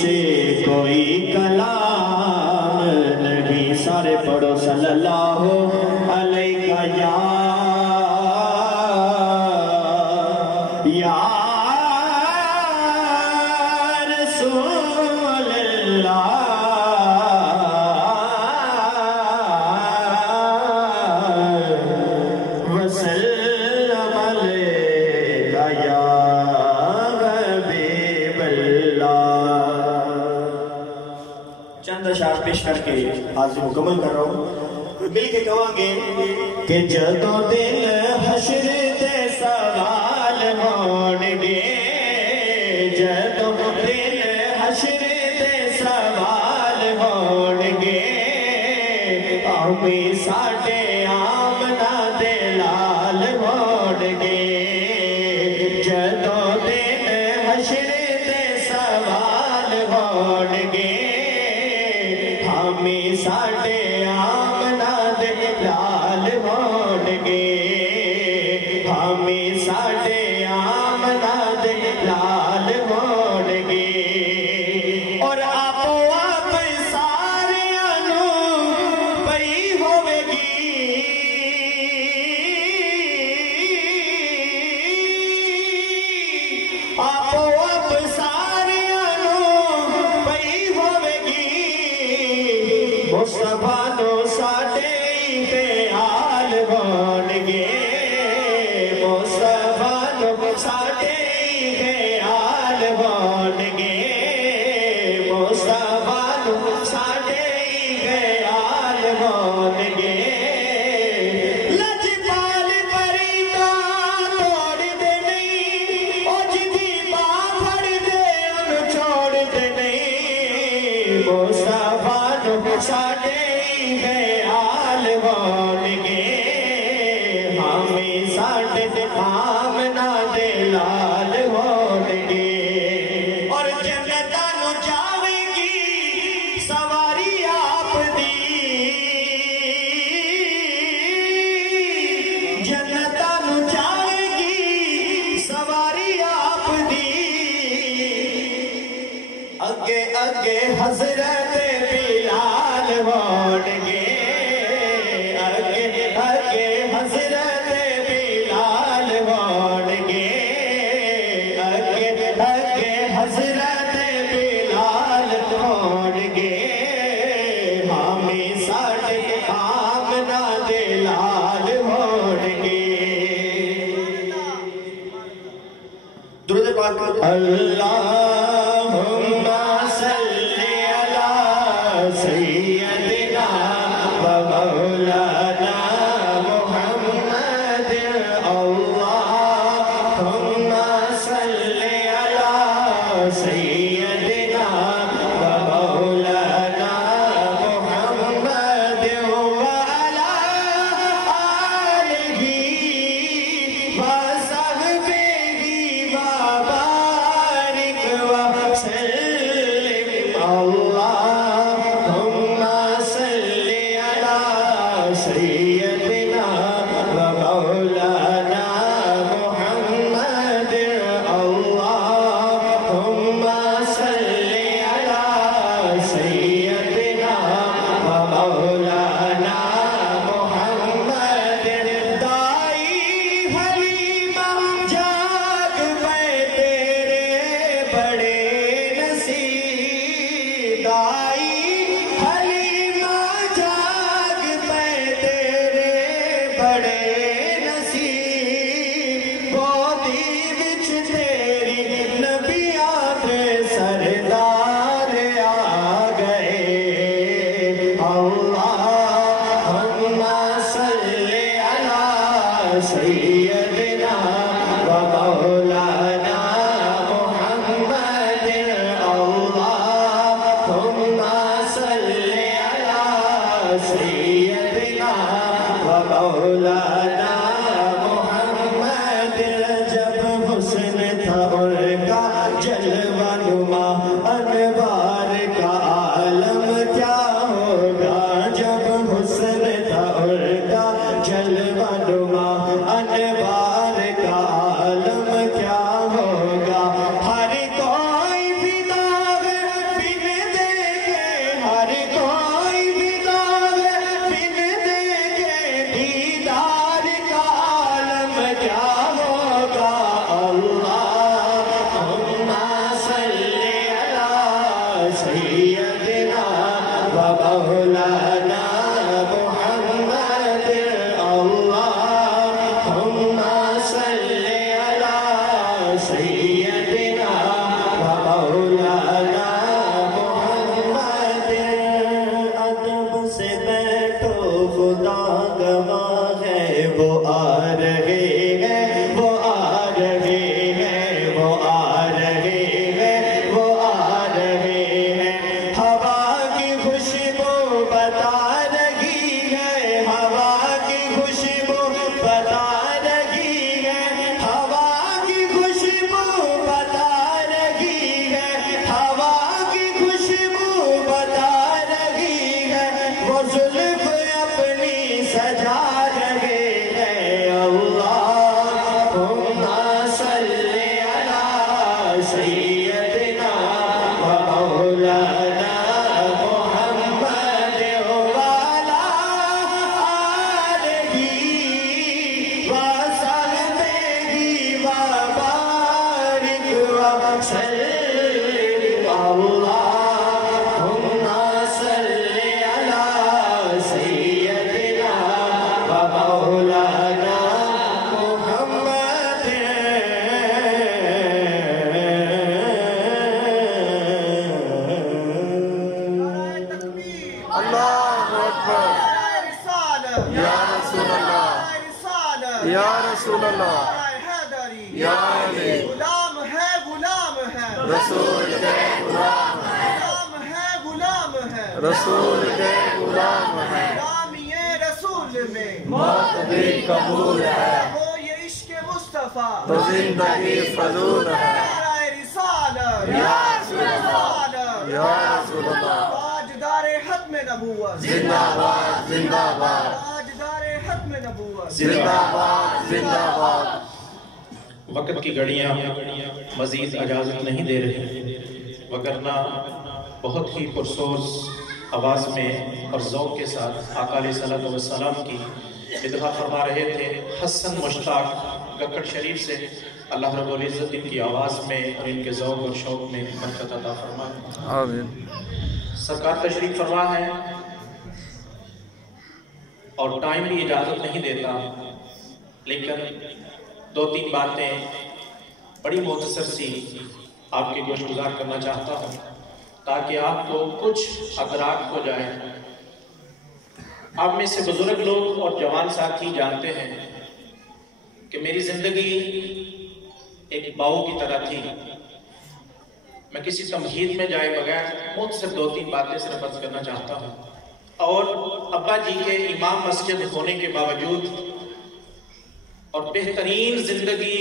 سے کوئی کلام نہیں، سارے پڑھو صلی اللہ علیہ یا رسول اللہ وسلم علیہ یا حبیب اللہ۔ چند اشعار پیش کر کے حاضر مکمل کر رہا ہوں، مل کے کہاں گے کہ جدوں دل حشر تے سوال ہون گے، جدوں دل حشر تے سوال ہون گے، آمی ساٹے آمنہ دے لال ہون گے، جدوں دل حشر تے سوال ہون گے، ہمیں ساٹے آمنہ دے لال ہون گے، ہمیں ساٹے آمنہ دے لال ہون گے، اور آپ سارے انوں پئی ہوئے گی، آپ سارے انوں پئی ہوئے گی، مصطفیٰ نو ساٹے خیال ہون گے، مصطفیٰ نو ساٹے خیال ہون گے، مصطفیٰ نو ساٹے خیال ہون گے، لجپال پریداں توڑ دے نہیں، او جدی باں پھڑ دے انہوں چھوڑ دے نہیں، مصطفیٰ نو ساٹے خیال ہون گے، ہمیں ساٹے آمنہ دے لال ہون گے، اور جنتاں نو جاوے گی سواری آپ دی، جنتاں نو جاوے گی سواری آپ دی، اگے اگے حضرت بلال ہون گے، اگے اگے حضرت بلال ہون گے، اگے اگے حضرت بلال ہون گے، ہمیں ساٹے آمنہ دے لال ہون گے۔ درود پاک اللہم صلی علی سیدنا و مولانا محمد، اللہم صلی علی سیدنا و مولانا محمد، وعلی آلہ وصحبہ وبارک وسلم، اللہم صلی علی سیدنا و مولانا محمد، اللہم سیدنا و مولانا محمد اللہم صلی علی سیدنا و مولانا محمد ادب سے بیٹھو خدا گواہ ہے وہ آ رہے ہیں وہ آ رہے ہیں وہ آ رہے ہیں وہ آ رہے ہیں ہوا کی خوشبو بتا رہی ہے ہوا کی خوشبو بتا رہی ہے ہوا کی خوشبو بتا رہی ہے ہوا کی خوشبو بتا رہی ہے وہ زلف اپنی سجا رہے ہیں اللہم صلی علی سیدنا و مولانا محمد وعلی آلہ و صحبہ وبارک وسلم اللہم صلی علی سیدنا و مولانا محمد اللہ اکبر یا رسول اللہ یا رسول اللہ یا علی غلام ہے غلام ہے رسول کے غلام ہے غلام ہے غلام ہے رسول کے غلام ہے غلامی رسول میں موت بھی قبول ہے وہ یہ عشق مصطفیٰ تو زندگی فضول ہے نعرہ رسالت یا رسول اللہ یا رسول اللہ تاجدار ختم نبوت زندہ باد زندہ باد تاجدار ختم نبوت زندہ باد زندہ باد وقت کی گھڑیاں مزید اجازت نہیں دے رہی وگرنہ بہت ہی پرسوز آواز میں اور ذوق کے ساتھ آقا علیہ السلام کی مدح فرما رہے تھے حسن مشتاق گکڑ شریف سے اللہ رب العزت ان کی آواز میں اور ان کے ذوق اور شوق میں برکت عطا فرمائے آمین سرکار تشریف فرما ہے اور ٹائم بھی اجازت نہیں دیتا لیکن دو تین باتیں بڑی مختصر سی آپ کے گوش گزار کرنا چاہتا ہوں تاکہ آپ کو کچھ ادراک ہو جائے آپ میں سے بزرگ لوگ اور جوان ساتھی جانتے ہیں کہ میری زندگی ایک باؤ کی طرح تھی میں کسی تمہید میں جائے بغیر مختصر دو تین باتیں صرف عرض کرنا چاہتا ہوں اور ابا جی کے امام مسجد ہونے کے باوجود اور بہترین زندگی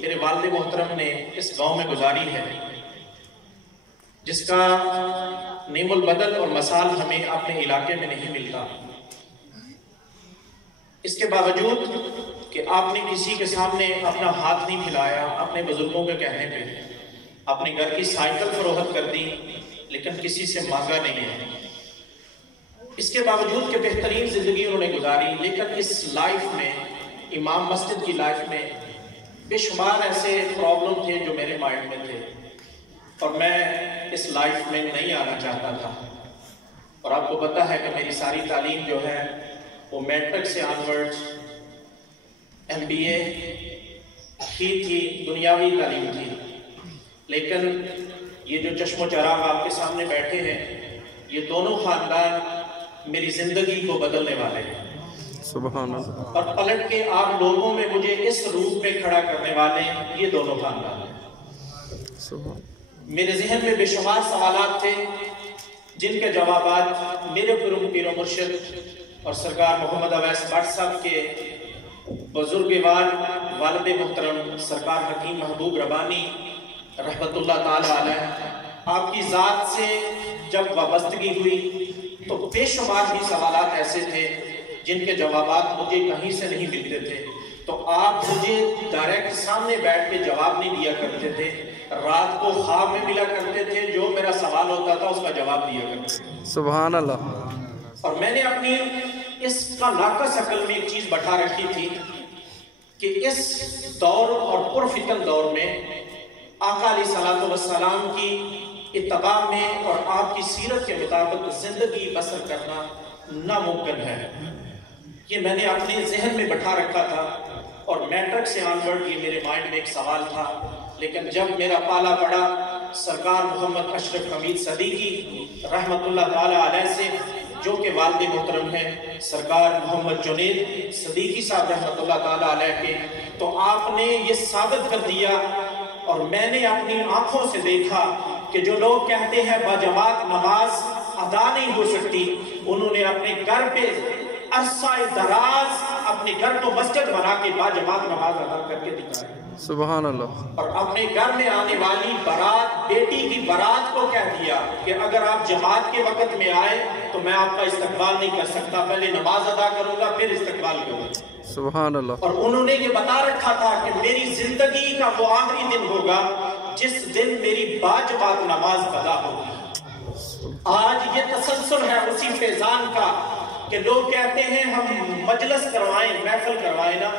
میرے والد محترم نے اس گاؤں میں گزاری ہے جس کا نیم البدل اور مثال ہمیں اپنے علاقے میں نہیں ملتا اس کے باوجود کہ آپ نے کسی کے سامنے اپنا ہاتھ نہیں پھیلایا اپنے بزرگوں کے کہنے پہ اپنے گھر کی سائیکل فروخت کر دی لیکن کسی سے مانگا نہیں ہے اس کے باوجود کہ بہترین زندگی انہوں نے گزاری لیکن اس لائف میں امام مسجد کی لائف میں بے شمار ایسے پرابلم تھے جو میرے مائنڈ میں تھے اور میں اس لائف میں نہیں آنا چاہتا تھا اور آپ کو پتہ ہے کہ میری ساری تعلیم جو ہے وہ میٹرک سے آنورڈ MBA ہی تھی دنیاوی تعلیم تھی لیکن یہ جو چشم و چراغ آپ کے سامنے بیٹھے ہیں یہ دونوں خاندان میری زندگی کو بدلنے والے ہیں سبحان اللہ اور پلٹ کے آپ لوگوں میں مجھے اس روپ میں کھڑا کرنے والے یہ دونوں خاندان ہیں سبحان میرے ذہن میں بے شمار سوالات تھے جن کے جوابات میرے پیر و مرشد اور سرکار محمد اویس بٹ صاحب کے بزرگوار والد محترم سرکار حکیم محبوب ربانی رحمت اللہ تعالی علیہ آپ کی ذات سے جب وابستگی ہوئی تو بے شمار بھی سوالات ایسے تھے جن کے جوابات مجھے کہیں سے نہیں ملتے تھے تو آپ مجھے ڈائریکٹ سامنے بیٹھ کے جواب نہیں دیا کرتے تھے رات کو خواب میں ملا کرتے تھے جو میرا سوال ہوتا تھا اس کا جواب دیا کرتے تھے سبحان اللہ اور میں نے اپنی اس کا ناقص عقل میں ایک چیز بٹھا رکھی تھی کہ اس دور اور پرفتن دور میں آقا علیہ السلام کی اتباع میں اور آپ کی سیرت کے مطابق زندگی بسر کرنا ناممکن ہے۔ یہ میں نے اپنے ذہن میں بٹھا رکھا تھا اور میٹرک سے آنورڈ یہ میرے مائنڈ میں ایک سوال تھا، لیکن جب میرا پالا پڑا سرکار محمد اشرف حمید صدیقی رحمت اللہ تعالی علیہ سے، جو کہ والد محترم ہیں سرکار محمد جنید صدیقی صاحب رحمت اللہ تعالی علیہ کے، تو آپ نے یہ ثابت کر دیا اور میں نے اپنی آنکھوں سے دیکھا کہ جو لوگ کہتے ہیں باجماعت نماز ادا نہیں ہو سکتی، انہوں نے اپنے گھر پہ عرصہ دراز اپنے گھر کو مسجد بنا کے باجماعت نماز ادا کر کے دکھائی۔ سبحان اللہ۔ اور اپنے گھر میں آنے والی بارات، بیٹی کی بارات کو کہہ دیا کہ اگر آپ جماعت کے وقت میں آئے تو میں آپ کا استقبال نہیں کر سکتا، پہلے نماز ادا کروں گا پھر استقبال کروں گا۔ سبحان اللہ۔ اور انہوں نے یہ بتا رکھا تھا کہ میری زندگی کا وہ آخری دن ہوگا جس دن میری باجماعت نماز ادا ہوگی۔ آج یہ تسلسل ہے اسی فیضان کا کہ لوگ کہتے ہیں ہم مجلس کروائیں، محفل کروائیں نا،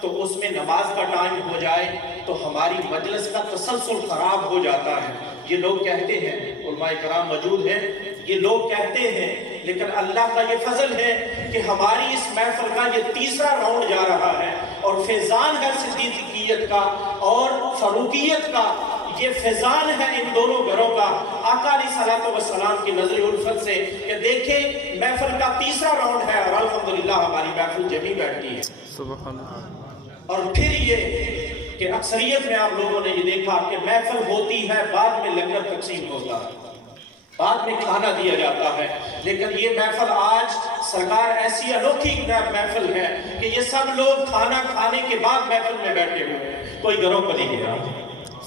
تو اس میں نماز کا ٹائم ہو جائے تو ہماری مجلس کا تسلسل خراب ہو جاتا ہے۔ یہ لوگ کہتے ہیں، علماء کرام موجود ہیں، یہ لوگ کہتے ہیں، لیکن اللہ کا یہ فضل ہے کہ ہماری اس محفل کا یہ تیسرا راؤنڈ جا رہا ہے اور فیضان ہے صدیقیت کا اور فاروقیت کا، یہ فیضان ہے ان دونوں گھروں کا آقا علیہ الصلوۃ والسلام کی نظر الفت سے کہ دیکھیں محفل کا تیسرا راؤنڈ ہے اور الحمدللہ ہماری محفل جمی بیٹھی ہے۔ سبحان اللہ۔ اور پھر یہ کہ اکثریت میں آپ لوگوں نے یہ دیکھا کہ محفل ہوتی ہے، بعد میں لنگر تقسیم ہوتا ہے، بعد میں کھانا دیا جاتا ہے، لیکن یہ محفل آج سرکار ایسی انوکھی محفل ہے کہ یہ سب لوگ کھانا کھانے کے بعد محفل میں بیٹھے ہوئے ہیں، کوئی گھروں پر نہیں گیا۔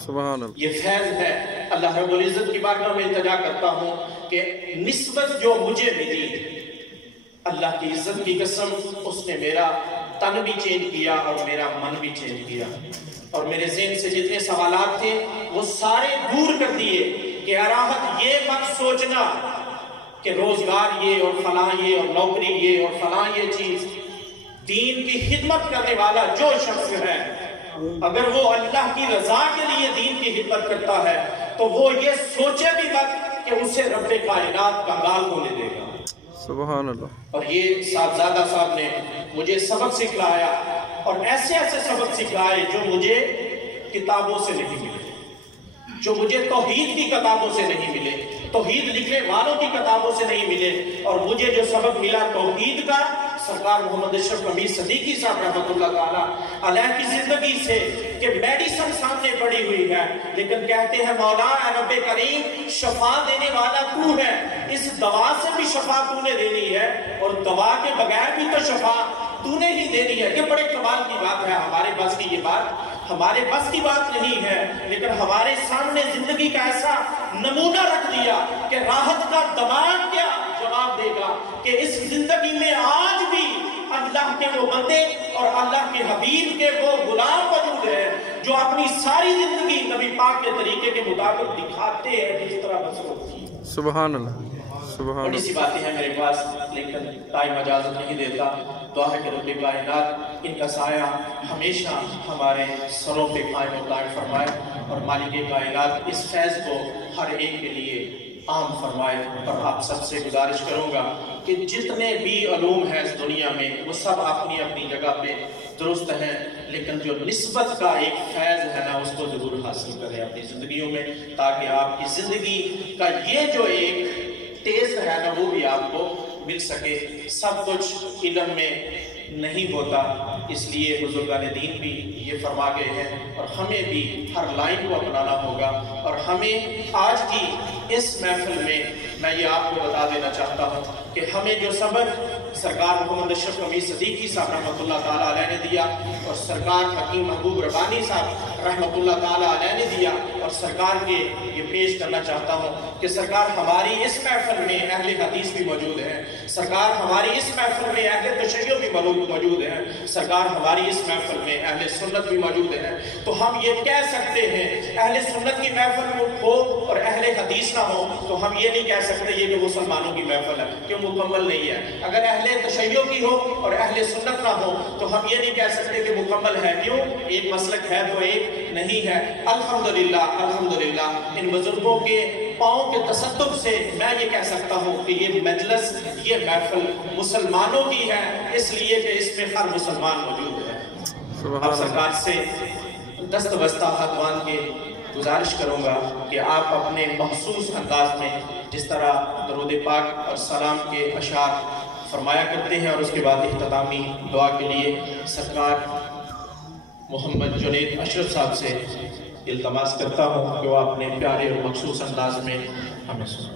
سبحان اللہ۔ یہ فیض ہے۔ اللہ رب العزت کی بارگاہ میں التجا کرتا ہوں کہ نسبت جو مجھے ملی، اللہ کی عزت کی قسم، اس نے میرا تن بھی چینج کیا اور میرا من بھی چینج کیا، اور میرے ذہن سے جتنے سوالات تھے وہ سارے دور کر دیے کہ اراحت یہ مت سوچنا کہ روزگار یہ اور فلاں یہ اور نوکری یہ اور فلاں یہ چیز۔ دین کی خدمت کرنے والا جو شخص ہے، اگر وہ اللہ کی رضا کے لیے دین کی خدمت کرتا ہے تو وہ یہ سوچے بھی مت کہ اسے رب کائنات کنگال ہونے دے گا۔ سبحان اللہ۔ اور یہ صاحبزادہ صاحب نے مجھے سبق سکھلایا اور ایسے ایسے سبق سکھلائے جو مجھے کتابوں سے نہیں ملے، جو مجھے توحید کی کتابوں سے نہیں ملے، توحید لکھنے والوں کی کتابوں سے نہیں ملے، اور مجھے جو سبق ملا توحید کا سرکار محمد اشرف حمید صدیقی صاحب رحمۃ اللہ تعالی علیہ کی زندگی سے، کہ میڈیسن سامنے پڑی ہوئی ہے لیکن کہتے ہیں مولا اے رب کریم شفا دینے والا تو ہے، اس دوا سے بھی شفا تو نے دینی ہے اور دوا کے بغیر بھی تو شفا تو نے ہی دینی ہے۔ یہ بڑے کمال کی بات ہے، ہمارے بس کی یہ بات ہمارے بس کی بات نہیں ہے، لیکن ہمارے سامنے زندگی کا ایسا نمونہ رکھ دیا کہ راحت کا دماغ کیا جواب دے گا کہ اس زندگی میں آج بھی اللہ کے وہ بندے اور اللہ کے حبیب کے وہ غلام موجود ہیں جو اپنی ساری زندگی نبی پاک کے طریقے کے مطابق دکھاتے ہیں جس طرح بس ہوتی ہے۔ سبحان اللہ۔ سبحان بڑی سی اللہ۔ باتیں ہیں میرے پاس لیکن ٹائم اجازت نہیں دیتا۔ دعا ہے کہ رب کائنات ان کا سایہ ہمیشہ ہمارے سروں پہ قائم و دائم فرمائے اور مالک کائنات اس فیض کو ہر ایک کے لیے عام فرمائے۔ اور آپ سب سے گزارش کروں گا کہ جتنے بھی علوم ہیں اس دنیا میں وہ سب اپنی اپنی جگہ پہ درست ہیں، لیکن جو نسبت کا ایک فیض ہے نا اس کو ضرور حاصل کریں اپنی زندگیوں میں، تاکہ آپ کی زندگی کا یہ جو ایک ٹیسٹ ہے نا وہ بھی آپ کو مل سکے۔ سب کچھ علم میں نہیں ہوتا، اس لیے بزرگان دین بھی یہ فرما گئے ہیں اور ہمیں بھی ہر لائن کو اپنانا ہوگا۔ اور ہمیں آج کی اس محفل میں یہ آپ کو بتا دینا چاہتا ہوں کہ ہمیں جو سبق سرکار محمد اشرف حمید صدیقی صاحب رحمۃ اللہ تعالیٰ علیہ نے دیا اور سرکار حکیم محبوب ربانی صاحب رحمۃ اللہ تعالیٰ علیہ نے دیا، اور سرکار کے یہ پیش کرنا چاہتا ہوں کہ سرکار ہماری اس محفل میں اہل حدیث بھی موجود ہیں، سرکار ہماری اس محفل میں اہل تشیع بھی موجود ہیں، سرکار ہماری اس محفل میں اہل سنت بھی موجود ہیں۔ تو ہم یہ کہہ سکتے ہیں اہل سنت کی محفل ہو اور اہل حدیث نہ ہو تو ہم یہ نہیں کہہ سکتے یہ کہ مسلمانوں کی محفل ہے، کیوں مکمل نہیں ہے۔ اگر اہل تشیع کی ہو اور اہل سنت نہ ہو تو ہم یہ نہیں کہہ سکتے کہ مکمل ہے، کیوں ایک مسلک ہے تو ایک نہیں ہے۔ الحمدللہ الحمدللہ ان بزرگوں کے پاؤں کے تصدق سے میں یہ کہہ سکتا ہوں کہ یہ مجلس، یہ محفل مسلمانوں کی ہے، اس لیے کہ اس میں ہر مسلمان موجود ہے۔ اب سرکار سے دست بستہ ہاتھ باندھ کے گزارش کروں گا کہ آپ اپنے مخصوص انداز میں جس طرح درود پاک اور سلام کے اشعار فرمایا کرتے ہیں، اور اس کے بعد اختتامی دعا کے لیے سرکار محمد جنید اشرف صاحب سے التماس کرتا ہوں کہ وہ اپنے پیارے اور مخصوص انداز میں ہمیں سنائیں۔